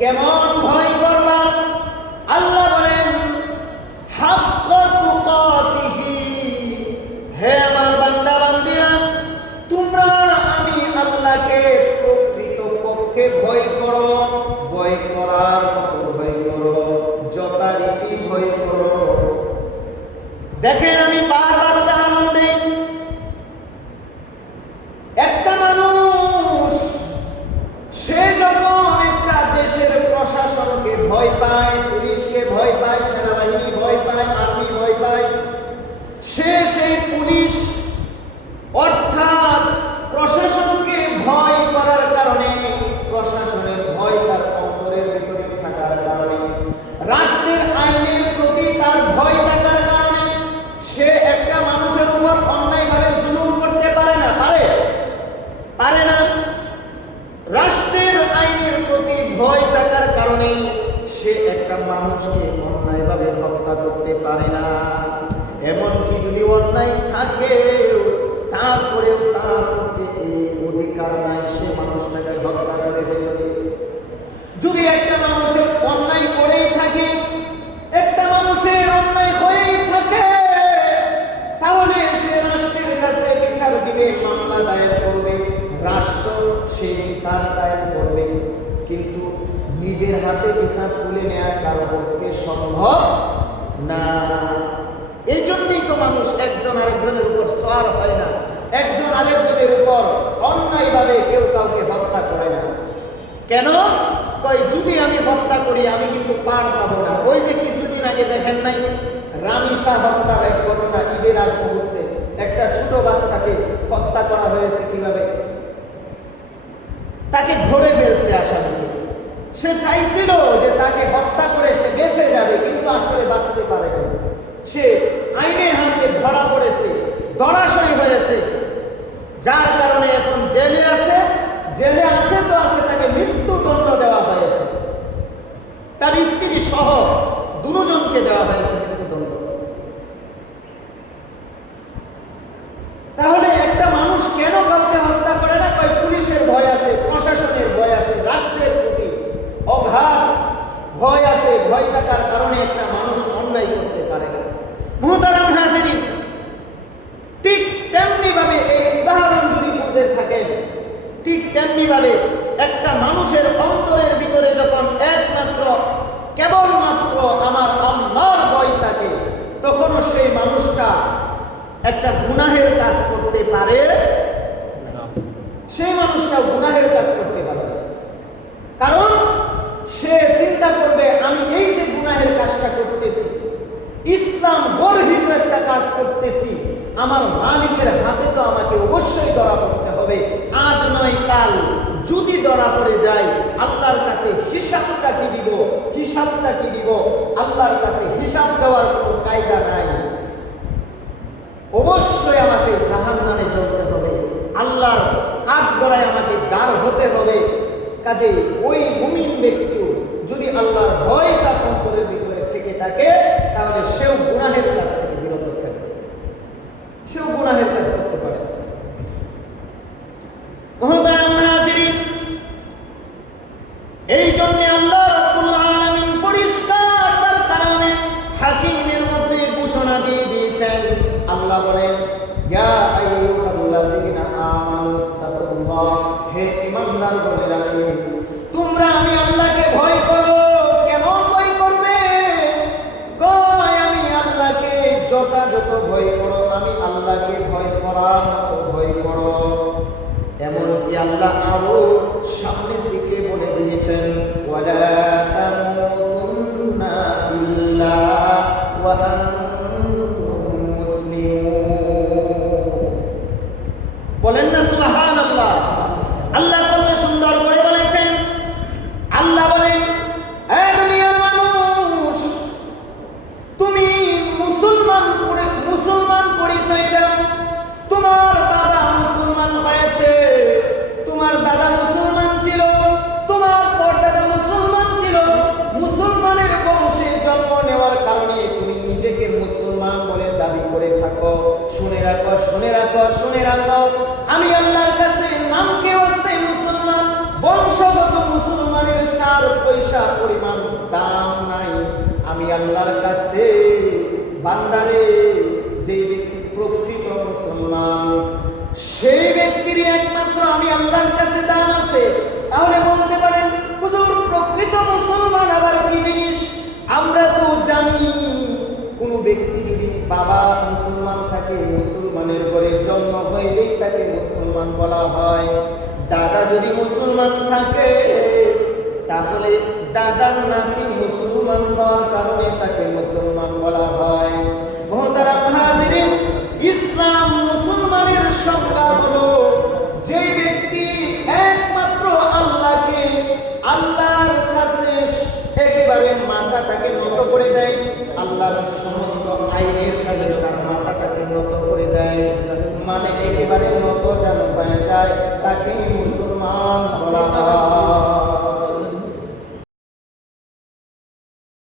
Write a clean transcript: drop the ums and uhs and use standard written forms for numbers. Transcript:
কেমন ভয় করবা? আল্লাহ বলেন হাক্কা তুকাতিহি, হে আমার বান্দা বান্দিরা, তোমরা আমি আল্লাহকে প্রকৃত পক্ষে ভয় করো, ভয় করার মতো ভয় করো, যথারীতি ভয় করো। দেখেন আমি বারবার উদাহরণ দিই। একটা মানুষ সে যখন একটা দেশের প্রশাসনকে ভয় পায়, পুলিশকে ভয় পায়, সেনাবাহিনী ভয় পায়, আর্মি ভয় পায়, সে সেই পুলিশ অর্থাৎ প্রশাসনকে ভয় করার কারণে, প্রশাসনের ভয় তার অন্তরের ভিতরে থাকার কারণে, রাষ্ট্রের আইনের প্রতি তার ভয় থাকার কারণে সে একটা মানুষের উপর অন্যায়ভাবে জুলুম করতে পারে না। পারে না। রাষ্ট্রের আইনের প্রতি ভয় থাকার কারণে সে একটা মানুষকে অন্যায়ভাবে হত্যা করতে পারে না। এমনকি যদি অন্যায় থাকে তারপরেও তার পক্ষে এই অধিকার নাই সে মানুষটাকে হত্যা করে ফেলবে। যদি একটা মানুষের অন্যায় করেই থাকে, একটা মানুষের অন্যায় হয়েই থাকে, তাহলে সে রাষ্ট্রের কাছে বিচার দিবে, মামলা দায়ের করবে, রাষ্ট্র সেই বিচার দায়ের করবে। কিন্তু নিজের হাতে বিচার তুলে নেওয়ার কারো পক্ষে সম্ভব না। এই জন্যই তো মানুষ একজন আরেকজনের উপর সওয়ার হয় না, একজন আরেকজনের উপর অন্যায়ভাবে কেউ কাউকে হত্যা করে না। কেন? কই যদি আমি হত্যা করি আমি কিন্তু পার পাবো না। ওই যে কিছুদিন আগে দেখেন নাই রামিসা হত্যার এক ঘটনা, ঈদের আগ মুহূর্তে একটা ছোট বাচ্চাকে হত্যা করা হয়েছে। কিভাবে? তাকে ধরে ফেলছে আসামিকে। সে চাইছিল যে তাকে হত্যা করে সে বেঁচে যাবে, কিন্তু আসলে বাঁচতে পারে না। সে আইনের হাতে ধরা পড়েছে, ধরাশয়ী হয়েছে, যার কারণে এখন জেলে আছে। জেলে আছে তো আছে, তাকে মৃত্যুদণ্ড দেওয়া হয়েছে। তার স্ত্রী সহ দুজনকে দেওয়া হয়েছে মৃত্যুদণ্ড। তাহলে একটা মানুষ কেন কাউকে হত্যা করে না? কয় পুলিশের ভয় আছে, প্রশাসনের ভয় আছে, রাষ্ট্রের প্রতি অগাধ ভয় আছে। ভয় থাকার কারণে একটা মানুষ অন্যায় করতে পারে না। মুহতারাম হাজিরিন, ঠিক তেমনি ভাবে এই উদাহরণ যদি বুঝে থাকেন, ঠিক তেমনি ভাবে একটা মানুষের অন্তরের ভিতরে যখন একমাত্র কেবলমাত্র আমার আল্লাহর ভয় থাকে, তখন সেই মানুষটা একটা গুনাহের কাজ করতে পারে না। সেই মানুষটা গুনাহের কাজ করতে পারে না, কারণ সে চিন্তা করবে আমি এই যে গুনাহের কাজটা করতেছি, ইসলাম বর্হিত একটা কাজ করতেছি, আমার মালিকের হাতে তো আমাকে অবশ্যই ধরা পড়তে হবে। আজ নয় কাল যদি ধরা পড়ে যায় আল্লাহর কাছে হিসাবটা কি দিব? হিসাবটা কি দিব? আল্লাহর কাছে হিসাব দেওয়ার কোনো কায়দা নাই। অবশ্যই আমাকে জাহান্নামে জ্বলতে হবে, আল্লাহর কাঠগড়ায় আমাকে দাঁড় হতে হবে। কাজে ওই মুমিন ব্যক্তিও যদি আল্লাহর ভয় তার অন্তরের ভিতরে থেকে থাকে, তাহলে সেও গুনাহের কাছ থেকে বিরত থাকবে, সেও গুনাহের কাজ করতে পারে। মুহতারাম হাজিরিন, এই জন্য আল্লাহ রাব্বুল আলামিন পরিষ্কার তার কালামে হাকিমের মধ্যে ঘোষণা দিয়ে দিয়েছেন। আল্লাহ বলেন ইয়া আইয়ুহাল্লাযীনা আমানু তাকুল্লাহ, হে ঈমানদার বলেরা, তোমরা আমি আল্লাহকে ভয় করো। কেমন ভয় করবে? কয় আমি আল্লাহকে যথাযথ ভয় করো, আমি আল্লাহকে ভয় করার মতো ভয় করো। এমনকি আল্লাহ আরো সামনের দিকে বলে দিয়েছেন ওয়ালা তামুতুন্না ইল্লা ওয়া আনতুম মুসলিমুন। বলেন না সুবহানাল্লাহ। আল্লাহ কত সুন্দর করে বলেছেন। আল্লাহ বলেন হে দুনিয়ার মানুষ, তুমি মুসলমান পরিচয় দাও। তোমার বাবা মুসলমান হয়েছে, তোমার দাদা মুসলমান ছিল, তোমার পরদাদা মুসলমান ছিল, মুসলমানের বংশে জন্ম নেওয়ার কারণে তুমি নিজেকে মুসলমান বলে দাবি করে থাকো। শুনে রাখো, শুনে রাখো, শুনে রাখো, আমি আল্লাহর কাছে নামকে ওয়াস্তে মুসলমান, বংশগত মুসলমানের 4 পয়সা আল্লাহর কাছে বান্দারে যে ব্যক্তি প্রকৃত মুসলমান সেই ব্যক্তির একমাত্র আমি আল্লাহর কাছে দাম আছে। তাহলে বলতে পারেন হুজুর প্রকৃত মুসলমান আবার কি জিনিস? আমরা তো জানি কোন ব্যক্তি যদি বাবা মুসলমান থাকে, মুসলমানের ঘরে জন্ম হইলেই তাকে মুসলমান বলা হয়। দাদা যদি মুসলমান থাকে তাহলে দাদার নাতি মুসলমান হওয়ার কারণে তাকে মুসলমান বলা হয়। মুহতারাম হাজিরিন, ইসলাম মুসলমানের সংজ্ঞা হলো যে ব্যক্তি একমাত্র আল্লাহকে, আল্লাহর কাছে একেবারে মাথাটাকে নত করে দেয়, আল্লাহর সমস্ত আইনের কাছে তার মাথাটাকে নত করে দেয়, মানে একেবারে নত যেন হয়ে যায়, তাকে মুসলমান বলা